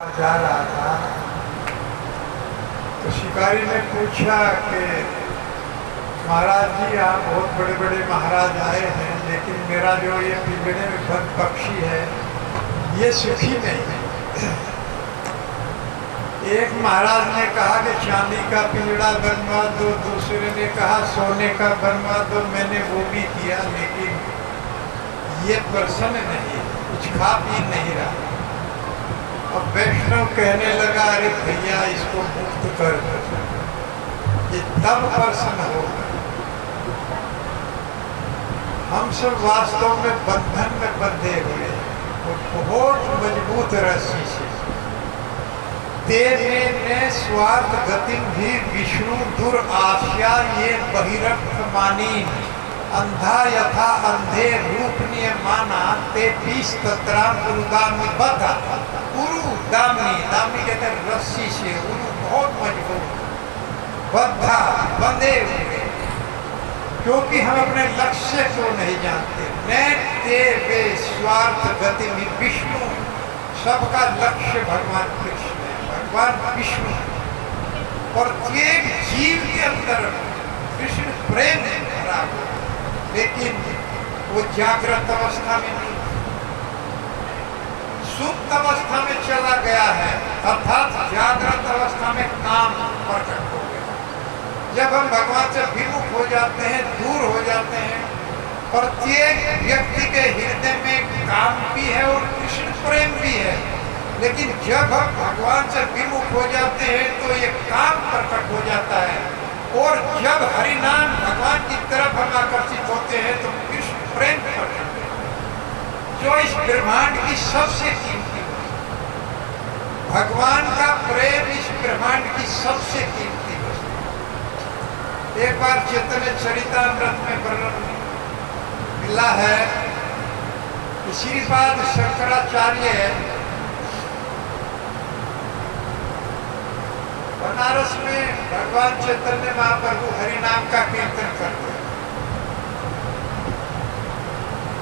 जा रहा था तो शिकारी ने पूछा कि महाराज जी, आप बहुत बड़े बड़े महाराज आए हैं, लेकिन मेरा जो ये पिंजड़े में बंद पक्षी है ये सुखी नहीं है। एक महाराज ने कहा कि चांदी का पिंजड़ा बनवा दो, दूसरे ने कहा सोने का बनवा दो। मैंने वो भी किया, लेकिन ये प्रसन्न नहीं, कुछ खा पी नहीं रहा। अब वैष्णव कहने लगा, अरे भैया इसको मुक्त कर दो, ये तब प्रसन्न होगा। हम सब वास्तव में बंधन में बंधे हुए हैं और बहुत मजबूत रस्सी से। तेने ने स्वार्थ गति भी विष्णु दुर आश्या ये बहिरथ मानी, अंधा यथा अंधे रूप माना ते पीस तत्रा गुरुदामी बधा। गुरु दामनी, दामनी कहते हैं रस्सी से, गुरु बहुत मजबूत, बद्धा बंधे हुए, क्योंकि हम अपने लक्ष्य को नहीं जानते। नैते वे स्वार्थ गति में विष्णु, सबका लक्ष्य भगवान कृष्ण है, भगवान विष्णु। प्रत्येक जीव के अंदर कृष्ण प्रेम भरा हुआ, लेकिन वो जागृत अवस्था में नहीं, सुप्त अवस्था में चला गया है, अर्थात जागृत अवस्था में काम प्रकट हो गया। जब हम भगवान से विमुख हो जाते हैं, दूर हो जाते हैं, प्रत्येक व्यक्ति के हृदय में काम भी है और कृष्ण प्रेम भी है, लेकिन जब हम भगवान से विमुख हो जाते हैं तो ये काम प्रकट हो जाता है। और जब हरिनाम भगवान की तरफ हम आकर्षित होते हैं तो कृष्ण प्रेम प्रकट, जो इस ब्रह्मांड की सबसे कीमती वस्तु, भगवान का प्रेम इस ब्रह्मांड की सबसे कीमती वस्तु। एक बार चैतन्य चरितामृत में वर्णन मिला है कि श्रीपाद शंकराचार्य बनारस में भगवान चैतन्य महाप्रभु हरिनाम का कीर्तन करते हैं,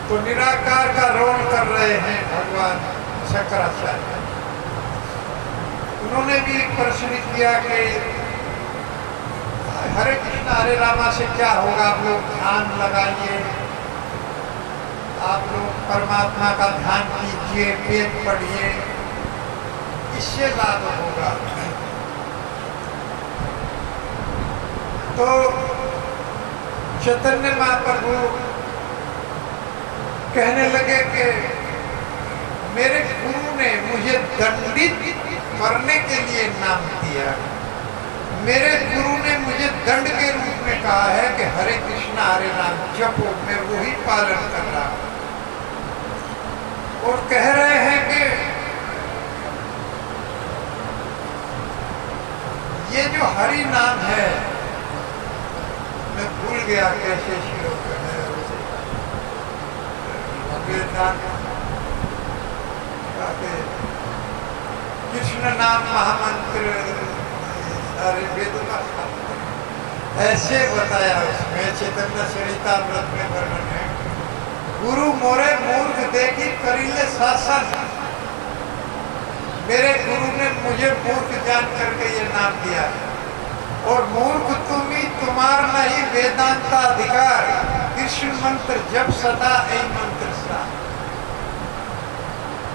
तो निराकार का रोल कर रहे हैं भगवान शंकराचार्य। उन्होंने भी प्रश्न किया कि हरे कृष्ण हरे रामा से क्या होगा, आप लोग ध्यान लगाइए, आप लोग परमात्मा का ध्यान कीजिए, वेद पढ़िए, इससे लाभ होगा। तो चैतन्य महाप्रभु कहने लगे कि मेरे गुरु ने मुझे दंडित करने के लिए नाम दिया, मेरे गुरु ने मुझे दंड के रूप में कहा है कि हरे कृष्ण हरे राम जपो, मैं वही पालन कर रहा हूं। और कह रहे हैं कि ये जो हरि नाम है, मैं भूल गया कैसे श्लोक है उसे, कृष्ण नाम महामंत्र, सारे वेदों का ऐसे बताया उसमें, चैतन्य चरितामृत में वर्णन है। गुरु मोरे मूर्ख देखी करिले शासन, मेरे गुरु ने मुझे मूर्ख जान करके ये नाम दिया है। और मूर्ख तुम्ही तुम्हार नहीं वेदांता अधिकार, कृष्ण मंत्र जब सदा ऐ मंत्र सा।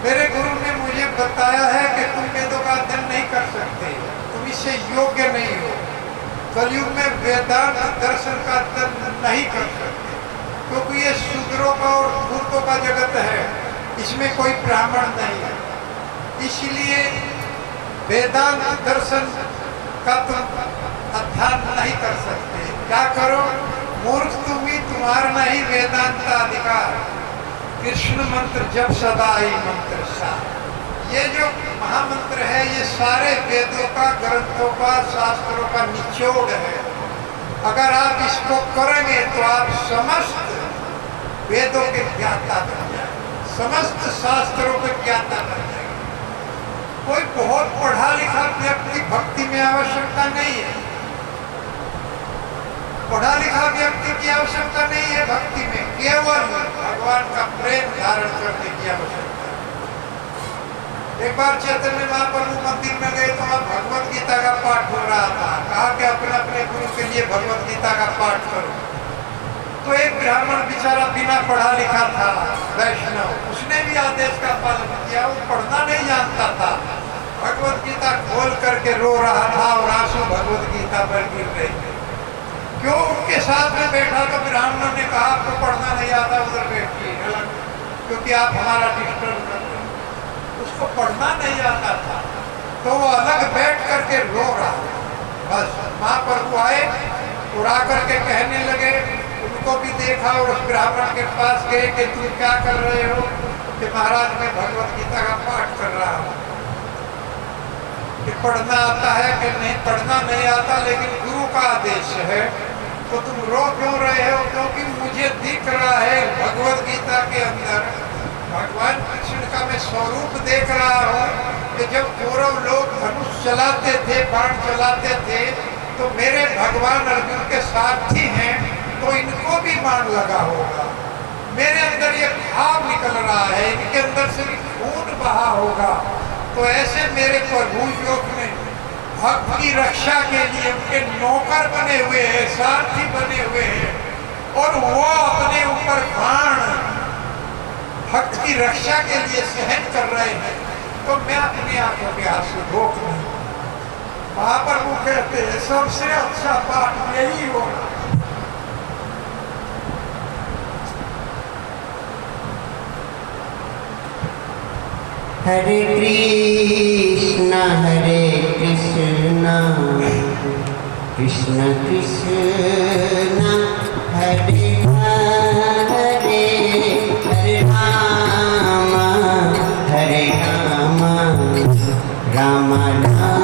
मेरे गुरु ने मुझे बताया है कि तुम वेदों का अध्ययन नहीं कर सकते, तुम इससे योग्य नहीं हो, कलयुग में वेदांत दर्शन का अध्ययन नहीं कर सकते, क्योंकि ये शूद्रों का और मूर्खों का जगत है, इसमें कोई ब्राह्मण नहीं है। इसलिए वेदांत दर्शन का तुम अध्ययन नहीं कर सकते। क्या करो, मूर्ख तुम्ही तुम्हारा नहीं वेदांत अधिकार, कृष्ण मंत्र जब सदा ही मंत्र सा। ये जो महामंत्र है ये सारे वेदों का, ग्रंथों का, शास्त्रों का निचोड़ है। अगर आप इसको करेंगे तो आप समस्त वेदों के ज्ञाता बन जाएंगे, समस्त शास्त्रों के ज्ञाता बन जाएंगे। कोई बहुत पढ़ा लिखा व्यक्ति भक्ति में आवश्यकता नहीं है, पढ़ा लिखा व्यक्ति की आवश्यकता नहीं है भक्ति में, केवल भगवान का प्रेम धारण करने की आवश्यकता है। एक बार चैतन्य महाप्रभु मंदिर में गए तो वहाँ भगवत गीता का पाठ हो रहा था। कहा कि अपने अपने गुरु के लिए भगवत गीता का पाठ करो। तो एक ब्राह्मण बेचारा बिना पढ़ा लिखा था, वैष्णव, उसने भी आदेश का पालन किया। वो पढ़ना नहीं जानता था, भगवत गीता खोल करके रो रहा था और आंसू भगवत गीता पर गिर रहे थे। क्यों? उनके साथ में बैठा तो ब्राह्मण ने कहा आपको पढ़ना नहीं आता, उधर बैठिए, क्योंकि आप हमारा डिस्टर्ब कर रहे हैं। उसको पढ़ना नहीं आता था तो वो अलग बैठ करके रो रहा। बस महाप्रभु आए और आकर के कहने लगे, उनको भी देखा और उस ब्राह्मण के पास गए कि तुम क्या कर रहे हो? कि महाराज मैं भगवत गीता का पाठ कर रहा हूँ। कि पढ़ना आता है? कि नहीं, पढ़ना नहीं आता, लेकिन गुरु का आदेश है। तो तुम रो क्यों रहे हो? क्योंकि मुझे दिख रहा है भगवत गीता के अंदर भगवान कृष्ण का मैं स्वरूप देख रहा हूँ कि जब कौरव लोग धनुष चलाते थे, बाण चलाते थे, तो मेरे भगवान अर्जुन के सारथी हैं, तो इनको भी बाण लगा होगा। मेरे अंदर ये भाव निकल रहा है, इनके अंदर से भी खून बहा होगा। तो ऐसे मेरे प्रभु योग में भक्त की रक्षा के लिए उनके नौकर बने हुए हैं, सारथी बने हुए हैं, और वो अपने ऊपर बाण भक्त की रक्षा के लिए सहन कर रहे हैं। तो मैं अपनी आंखों के आंसू रोक नहीं। महाप्रभु कहते हैं सबसे अच्छा पाठ यही होगा। हरे कृष्णा कृष्ण कृष्ण हरे हरे, हरे राम राम राम